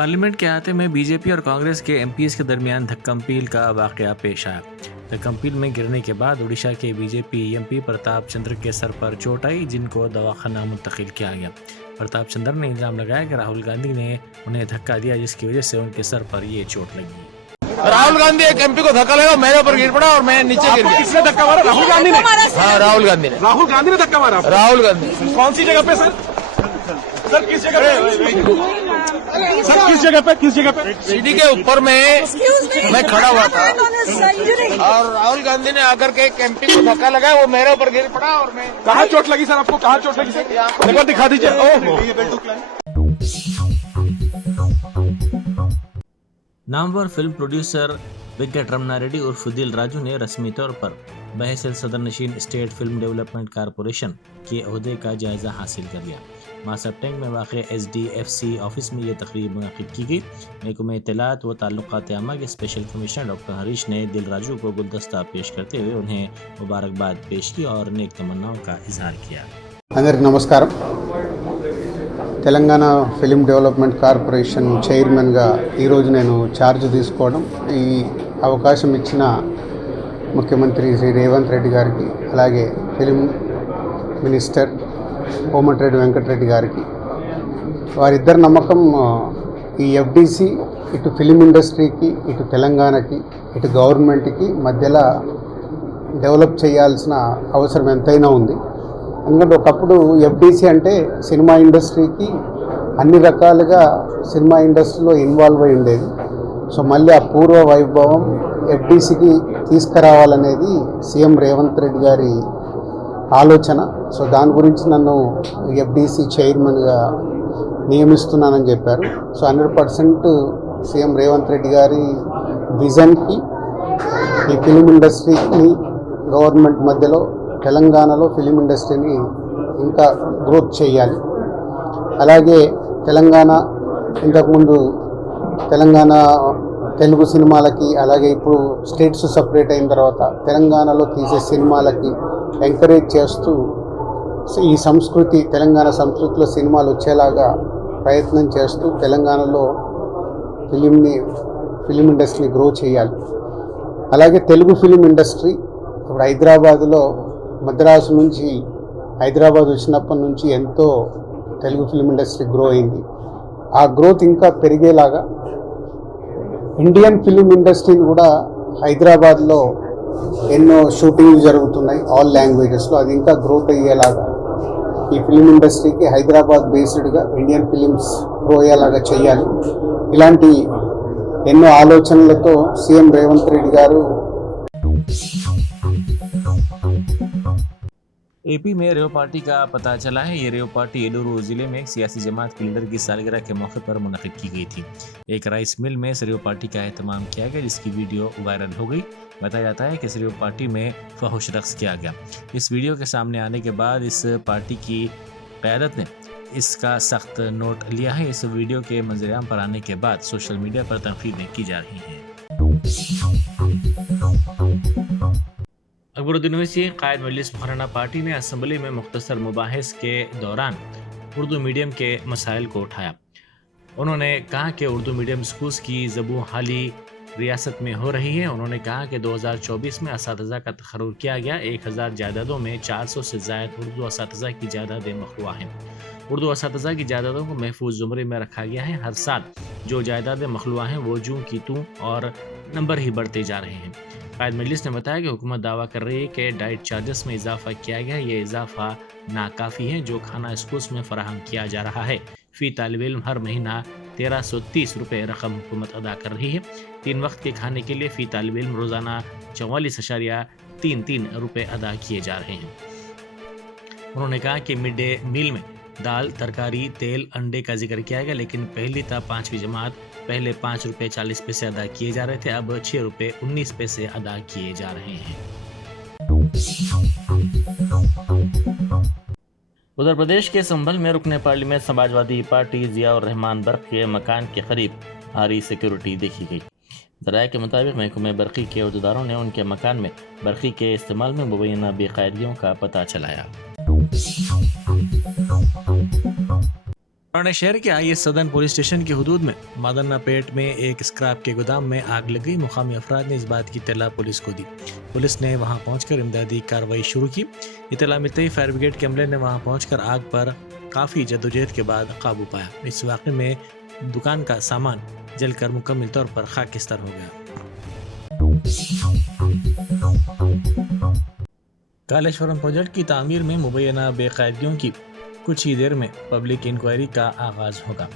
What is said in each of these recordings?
Parliament کے احاطے میں بی جے پی اور کانگریس کے ایم پیز کے درمیان دھکم پیل کا واقعہ پیش آیا۔ دھکم پیل میں گرنے کے بعد اڈیشہ کے B J P M P Pratap Chandra کے سر پر چوٹ آئی، جن کو دواخانہ منتقل کیا گیا۔ پرتاپ چندر نے الزام لگایا کہ راہل گاندھی نے انہیں دھکا دیا، جس کی وجہ سے ان کے سر پر یہ چوٹ لگی۔ راہل گاندھی ایک ایم پی کو دھکا لگا، میرے اوپر گر پڑا اور میں نیچے گر گیا۔ کس نے دھکا مارا؟ راہل گاندھی نے؟ ہاں، راہل گاندھی نے دھکا مارا۔ راہل گاندھی کون سی جگہ پہ سر؟ سر کس جگہ پہ؟ سر کس جگہ پہ؟ سیڑھی کے اوپر میں کھڑا ہوا تھا اور راہل گاندھی نے آ کر کے ایک ایم پی کو دھکا لگا، وہ میرے اوپر گر پڑا اور میں۔ کہاں چوٹ لگی سر آپ کو؟ کہاں چوٹ لگی سر؟ ایک بار دکھا دیجیے۔ نامور فلم پروڈیوسر وکٹ رمنا ریڈی عرف دل راجو نے رسمی طور پر بحیثیت صدر نشین اسٹیٹ فلم ڈیولپمنٹ کارپوریشن کے عہدے کا جائزہ حاصل کر لیا۔ ماسب ٹینک میں واقع S D F C office میں یہ تقریب منعقد کی گئی۔ محکمہ اطلاعات و تعلقات عامہ کے اسپیشل کمشنر ڈاکٹر ہریش نے دل راجو کو گلدستہ پیش کرتے ہوئے انہیں مبارکباد پیش کی اور نیک تمناؤں کا اظہار کیا۔ అందరికీ నమస్కారం। తెలంగాణ ఫిలిం డెవలప్మెంట్ కార్పొరేషన్ చైర్మన్గా ఈరోజు నేను ఛార్జ్ తీసుకోవడం, ఈ అవకాశం ఇచ్చిన ముఖ్యమంత్రి శ్రీ రేవంత్ రెడ్డి గారికి, అలాగే ఫిలిం మినిస్టర్ కోమటిరెడ్డి వెంకటరెడ్డి గారికి, వారిద్దరి నమ్మకం ఈ ఎఫ్డిసి ఇటు ఫిలిం ఇండస్ట్రీకి, ఇటు తెలంగాణకి, ఇటు గవర్నమెంట్కి మధ్యలో డెవలప్ చేయాల్సిన అవసరం ఎంతైనా ఉంది। ఎందుకంటే ఒకప్పుడు ఎఫ్డిసి అంటే సినిమా ఇండస్ట్రీకి అన్ని రకాలుగా సినిమా ఇండస్ట్రీలో ఇన్వాల్వ్ అయి ఉండేది। సో మళ్ళీ ఆ పూర్వ వైభవం ఎఫ్డిసికి తీసుకురావాలనేది సీఎం రేవంత్ రెడ్డి గారి ఆలోచన। సో దాని గురించి నన్ను ఎఫ్డిసి చైర్మన్గా నియమిస్తున్నానని చెప్పారు। సో 100% సీఎం రేవంత్ రెడ్డి గారి విజన్కి ఈ ఫిలిం ఇండస్ట్రీని గవర్నమెంట్ మధ్యలో తెలంగాణలో ఫిలిం ఇండస్ట్రీని ఇంకా గ్రోత్ చేయాలి। అలాగే తెలంగాణ ఇంతకుముందు తెలంగాణ తెలుగు సినిమాలకి, అలాగే ఇప్పుడు స్టేట్స్ సపరేట్ అయిన తర్వాత తెలంగాణలో తీసే సినిమాలకి ఎంకరేజ్ చేస్తూ ఈ సంస్కృతి, తెలంగాణ సంస్కృతిలో సినిమాలు వచ్చేలాగా ప్రయత్నం చేస్తూ తెలంగాణలో ఫిలిం ఇండస్ట్రీని గ్రో చేయాలి। అలాగే తెలుగు ఫిలిం ఇండస్ట్రీ ఇప్పుడు హైదరాబాదులో, మద్రాసు నుంచి హైదరాబాద్ వచ్చినప్పటి నుంచి ఎంతో తెలుగు ఫిలిం ఇండస్ట్రీ గ్రో అయింది। ఆ గ్రోత్ ఇంకా పెరిగేలాగా ఇండియన్ ఫిలిం ఇండస్ట్రీని కూడా హైదరాబాద్లో ఎన్నో షూటింగ్లు జరుగుతున్నాయి ఆల్ లాంగ్వేజెస్లో, అది ఇంకా గ్రోత్ అయ్యేలాగా ఈ ఫిలిం ఇండస్ట్రీకి హైదరాబాద్ బేస్డ్గా ఇండియన్ ఫిలిమ్స్ గ్రో అయ్యేలాగా చేయాలి। ఇలాంటి ఎన్నో ఆలోచనలతో సీఎం రేవంత్ రెడ్డి గారు एपी में रेव पार्टी का पता चला है। ये रेव पार्टी एडोरू जिले में एक सियासी जमात के लीडर की सालगिरह के मौके पर मुनक़िद की गई थी। एक राइस मिल में इस रेव पार्टी का एहतमाम किया गया, जिसकी वीडियो वायरल हो गई। बताया जाता है कि इस रेव पार्टी में फहुश रक़्स किया गया। इस वीडियो के सामने आने के बाद इस पार्टी की क़यादत ने इसका सख्त नोट लिया है। इस वीडियो के मंजरेआम पर आने के बाद सोशल मीडिया पर तनक़ीदें की जा रही हैं। अकबरुद्दीन ओवैसी कायद मजलिस मुहर्रना पार्टी ने असम्बली में मुख्तसर मुबाहिस के दौरान उर्दू मीडियम के मसाइल को उठाया। उन्होंने कहा कि उर्दू मीडियम स्कूल्स की ज़बूं हाली रियासत में हो रही है। उन्होंने कहा कि 2024 में असातिज़ा का तखर्रुर किया गया। 1000 जायदादों में 400 से ज़ायद उर्दू असातिज़ा की जायदादें मखलूआ हैं। उर्दू असातिज़ा की जायदादों को महफूज ज़ुमरे में रखा गया है। हर साल जो जायदादें मखलूआ हैं वो जूं की तूं और नंबर ही बढ़ते जा रहे हैं। कायद मजलिस ने बताया कि हुकूमत दावा कर रही है कि डाइट चार्जेस में इजाफा किया गया है। ये इजाफा नाकाफ़ी है। जो खाना स्कूल्स में फराहम किया जा रहा है, फ़ी तालिब इल्म हर महीना 1330 रुपये रकम हुकूमत अदा कर रही है। 3 वक्त के खाने के लिए फ़ी तालिब इल्म रोज़ाना 44.33 रुपये अदा किए जा रहे हैं। उन्होंने कहा कि मिड डे मील में दाल, तरकारी, तेल, अंडे का जिक्र किया गया, लेकिन पहली था 5वीं जमात पहले 5 रुपये 40 पैसे अदा किए जा रहे थे, अब 6 रुपये 19 पैसे अदा किए जा रहे हैं। उधर प्रदेश के संभल में रुकने पार्लियामेंट समाजवादी पार्टी जिया और रहमान बर्क के मकान के करीब भारी सिक्योरिटी देखी गई। ज़राए के मुताबिक महकमे बर्की के अहदेदारों ने उनके मकान में बर्की के इस्तेमाल में मुबैना बेकायदगियों का पता चलाया। पुराने शहर के IS सदन पुलिस स्टेशन की हुदूद में मादन्ना पेट में एक स्क्रैप के गोदाम में आग लग गई। मुकामी अफराद ने इस बात की इत्तला पुलिस को दी। पुलिस ने वहां पहुंचकर इमदादी कार्रवाई शुरू की। इत्तला मिलते ही फायर ब्रिगेड के अमले ने वहां पहुंचकर आग पर काफ़ी जद्दोजहद के बाद काबू पाया। इस वाक़े में दुकान का सामान जलकर मुकम्मल तौर पर खाकिस्तार हो गया। कालेश्वरम प्रोजेक्ट की तामीर में मुबैना बेकायदगियों की कुछ ही देर में पब्लिक इंक्वायरी का आगाज होगा।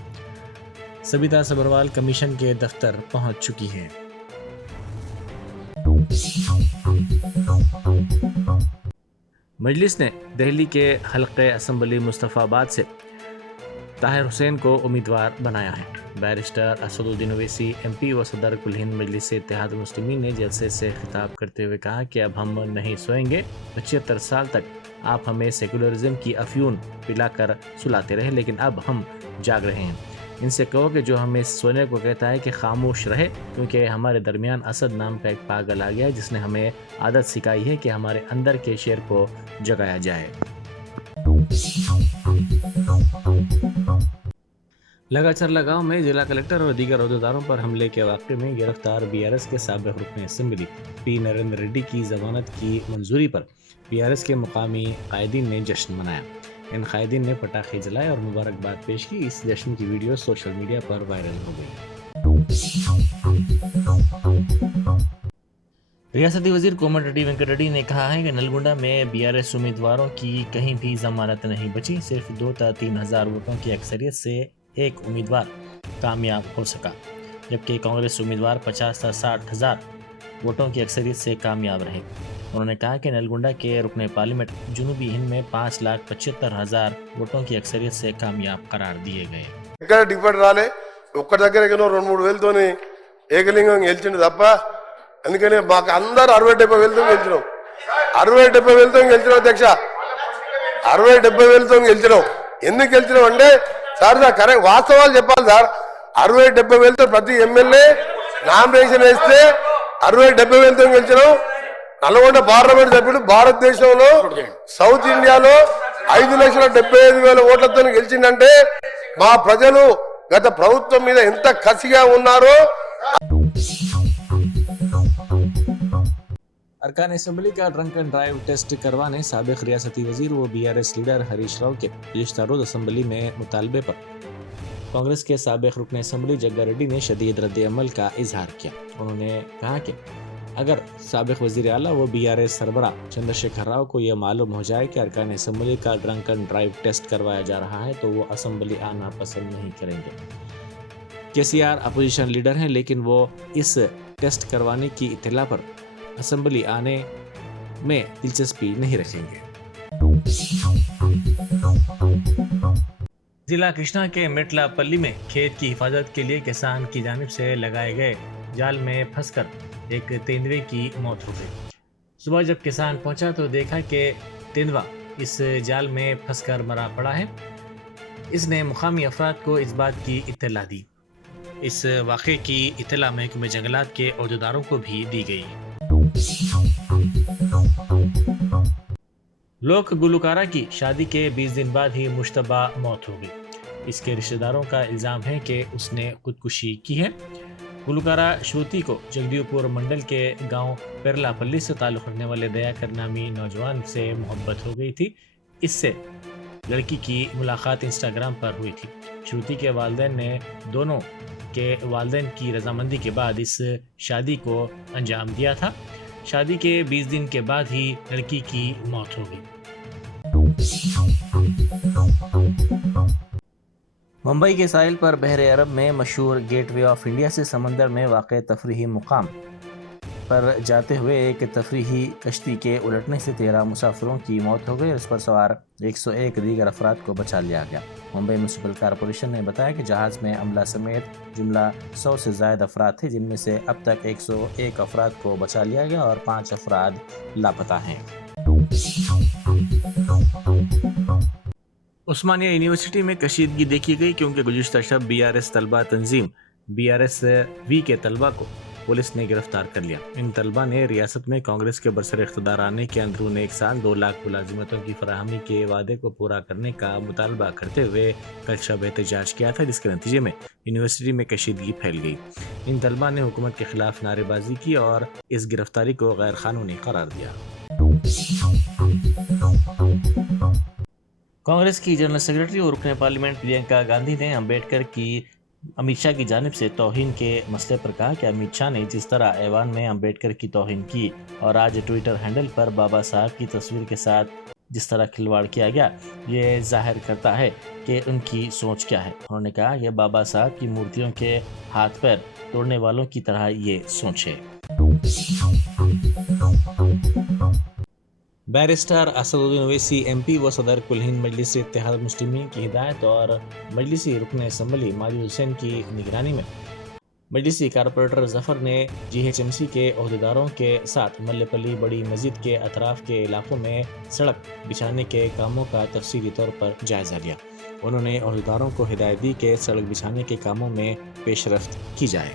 सबिता सबरवाल कमीशन के दफ्तर पहुंच चुकी है। मजलिस ने दिल्ली के हल्के असम्बली मुस्तफ़ाबाद से ताहिर हुसैन को उम्मीदवार बनाया है। बैरिस्टर असदुद्दीन ओवैसी MP व सदर कुल हिंद मजलिस इत्तेहाद मुस्लिमीन ने जलसे से खिताब करते हुए कहा कि अब हम नहीं सोएंगे। 75 साल तक आप हमें सेकुलरिज्म की अफ्यून पिलाकर सुलाते रहे, लेकिन अब हम जाग रहे हैं। इनसे कहो कि जो हमें सोने को कहता है कि खामोश रहे, क्योंकि हमारे दरमियान असद नाम का एक पागल आ गया है जिसने हमें आदत सिखाई है कि हमारे अंदर के शेर को जगाया जाए। लगाचर लगाव में जिला कलेक्टर और दीगर अहदेदारों पर हमले के वाक़े में गिरफ्तार BRS के साबिक़ रुकन असेंबली P नरेंद्र रेड्डी की जमानत की मंजूरी पर BRS के मुकामी कायदीन ने जश्न मनाया। इन कायदीन ने पटाखे जलाए और मुबारकबाद पेश की। इस जश्न की वीडियो सोशल मीडिया पर वायरल हो गई। रियासती वजीर कोमटिरेड्डी वेंकट रेड्डी ने कहा है कि नलगुंडा में BRS उम्मीदवारों की कहीं भी जमानत नहीं बची। सिर्फ 2 या 3 हज़ार वोटों की अक्सरियत से एक उम्मीदवार कामयाब हो सका, जबकि कांग्रेस उम्मीदवार 50 या 60 हज़ार वोटों की अक्सरियत से कामयाब रहे। उन्होंने कहा कि नलगुंडा के रुकने पार्लियामेंट जनूबी हिंद में 5,75,000 वोटों की अक्सरियत से कामयाब करार दिए गए। ఇక్కడ డిపార్ట్ రాలే ఒక్క దగ్గరకేనో 2-3 వేలతోని ఏకలింగం గెలిచిండు తప్ప, అందుకని మాకు అందరూ 60-70 వేలతో గెలిచినాం. 60-70 వేలతో గెలిచినాం అధ్యక్ష, 60-70 వేలతో గెలిచినాం. ఎందుకు గెలిచినాం అంటే సార్ కరెక్ట్ వాస్తవాలు చెప్పాలి సార్. 60-70 వేలతో ప్రతి ఎమ్మెల్యే నామినేషన్ వేస్తే 60-70 వేలతో గెలిచినాం. నల్గొండ పార్లమెంట్ సభ్యుడు భారతదేశంలో సౌత్ ఇండియాలో 5,75,000 ఓట్లతో గెలిచిందంటే మా ప్రజలు గత ప్రభుత్వం మీద ఎంత కసిగా ఉన్నారో। अरकान असम्बली का ड्रंक एंड ड्राइव टेस्ट करवाने साबिक रियासती वजीर व BRS लीडर हरीश राव के गुज़िश्ता रोज़ असम्बली में मुतालबे पर कांग्रेस के साबिक रुकन असम्बली जग्गा रेड्डी ने शदीद रद्द अमल का इजहार किया। उन्होंने कहा कि अगर साबिक वज़ीर आला व BRS सरबरा चंद्रशेखर राव को यह मालूम हो जाए कि अरकान असम्बली का ड्रंक एंड ड्राइव टेस्ट करवाया जा रहा है तो वो असम्बली आना पसंद नहीं करेंगे। KCR अपोजिशन लीडर हैं, लेकिन वो इस टेस्ट करवाने की इत्तला पर असम्बली आने में दिलचस्पी नहीं रखेंगे। जिला कृष्णा के मेटलापल्ली में खेत की हिफाजत के लिए किसान की जानिब से लगाए गए जाल में फंसकर एक तेंदुए की मौत हो गई। सुबह जब किसान पहुंचा तो देखा कि तेंदुआ इस जाल में फंसकर मरा पड़ा है। इसने मुकामी अफराद को इस बात की इत्तला दी। इस वाक़े की इत्तला महकमे जंगलात के अहदेदारों को भी दी गई। लोक गुलकारा की शादी के 20 दिन बाद ही मुश्तबा मौत हो गई। इसके रिश्तेदारों का इल्ज़ाम है कि उसने खुदकुशी की है। गुलकारा श्रुति को जगदीपुर मंडल के गांव पेरलापल्ली से ताल्लुक़ रखने वाले दयाकर नामी नौजवान से मोहब्बत हो गई थी। इससे लड़की की मुलाकात इंस्टाग्राम पर हुई थी। श्रुति के वालिदैन ने दोनों के वालिदैन की रजामंदी के बाद इस शादी को अंजाम दिया था। शादी के 20 दिन के बाद ही लड़की की मौत हो गई। मुंबई के साहिल पर बहरे अरब में मशहूर गेटवे ऑफ इंडिया से समंदर में वाक़ तफरीही मुकाम पर जाते हुए एक तफरीही कश्ती के उलटने से 13 मुसाफिरों की मौत हो गई और इस पर सवार 101 दीगर अफराद को बचा लिया गया। मुंबई म्यूनसिपल कॉरपोरेशन ने बताया कि जहाज़ में अमला समेत जुमला 100 से ज़ायद अफराद थे, जिनमें से अब तक 101 अफराद को बचा लिया गया और 5 अफराद लापता हैं। उस्मानिया यूनिवर्सिटी में कशीदगी देखी गई क्योंकि गुज़िश्ता शब BRS तलबा तंजीम BRS V के तलबा को पुलिस ने गिरफ्तार कर लिया। इन तलबा ने रियासत में कांग्रेस के बरसर इख्तिदार आने के अंदरून एक साल 2 लाख मुलाजिमतों की फराहमी के वादे को पूरा करने का मुतालबा करते हुए कल शब एहतजाज किया था, जिसके नतीजे में यूनिवर्सिटी में कशीदगी फैल गई। इन तलबा ने हुकूमत के खिलाफ नारेबाजी की और इस गिरफ्तारी को गैर कानूनी करार दिया। कांग्रेस की जनरल सेक्रेटरी और रुकन पार्लियामेंट प्रियंका गांधी ने अम्बेडकर की अमित शाह की जानिब से तौहीन के मसले पर कहा कि अमित शाह ने जिस तरह ऐवान में अम्बेडकर की तौहीन की और आज ट्विटर हैंडल पर बाबा साहब की तस्वीर के साथ जिस तरह खिलवाड़ किया गया, ये जाहिर करता है कि उनकी सोच क्या है। उन्होंने कहा कि बाबा साहब की मूर्तियों के हाथ पैर तोड़ने वालों की तरह ये सोच है। बैरिस्टर असदुद्दीन ओवैसी एमपी व सदर कुल हिंद मजलिस इत्तेहाद मुस्लिमीन की हिदायत और मजलिसी रुकन असम्बली माजिद हुसैन की निगरानी में मजलिसी कारपोरेटर जफर ने जीएचएमसी के अहदेदारों के साथ मल्लेपल्ली बड़ी मस्जिद के अतराफ के इलाकों में सड़क बिछाने के कामों का तफसीली तौर पर जायजा लिया। उन्होंने अहदेदारों को हिदायत दी कि सड़क बिछाने के कामों में पेशरफ्त की जाए।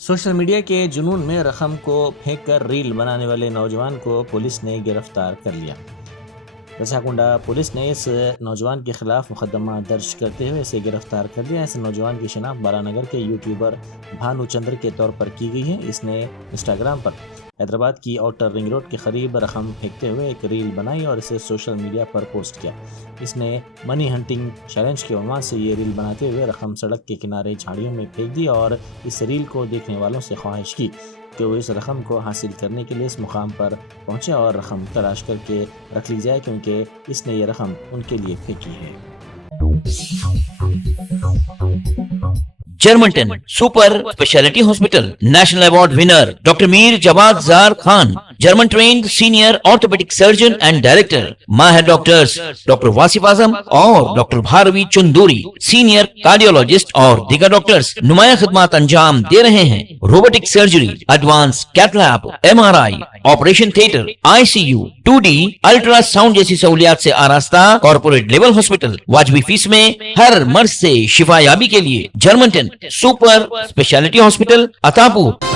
सोशल मीडिया के जुनून में रकम को फेंक कर रील बनाने वाले नौजवान को पुलिस ने गिरफ्तार कर लिया। रसाकुंडा पुलिस ने इस नौजवान के खिलाफ मुकदमा दर्ज करते हुए इसे गिरफ्तार कर लिया। इस नौजवान की शिनाख्त बारानगर के यूट्यूबर भानु चंद्र के तौर पर की गई है। इसने इंस्टाग्राम पर हैदराबाद की आउटर रिंग रोड के करीब रकम फेंकते हुए एक रील बनाई और इसे सोशल मीडिया पर पोस्ट किया। इसने मनी हंटिंग चैलेंज के उन्वान से ये रील बनाते हुए रकम सड़क के किनारे झाड़ियों में फेंक दी और इस रील को देखने वालों से ख्वाहिश की कि वो इस रकम को हासिल करने के लिए इस मुकाम पर पहुंचे और रकम तलाश करके रख ली जाए, क्योंकि इसने ये रकम उनके लिए फेंकी है। Germanten super speciality hospital national award winner doctor Mir Jawad Zar Khan, German trained senior orthopaedic surgeon and director, माहिर डॉक्टर्स डॉक्टर वासिफ आजम और doctor Bhargavi Chunduri, senior cardiologist और दीगर डॉक्टर्स नुमाया खिदमत अंजाम दे रहे हैं। Robotic surgery, advance cath lab, MRI, operation theatre, ICU, 2D ultrasound जैसी सहूलियात से आरास्ता कॉर्पोरेट लेवल हॉस्पिटल। वाजबी फीस में हर मर्ज से शिफायाबी के लिए Germanton super speciality hospital, Attapur.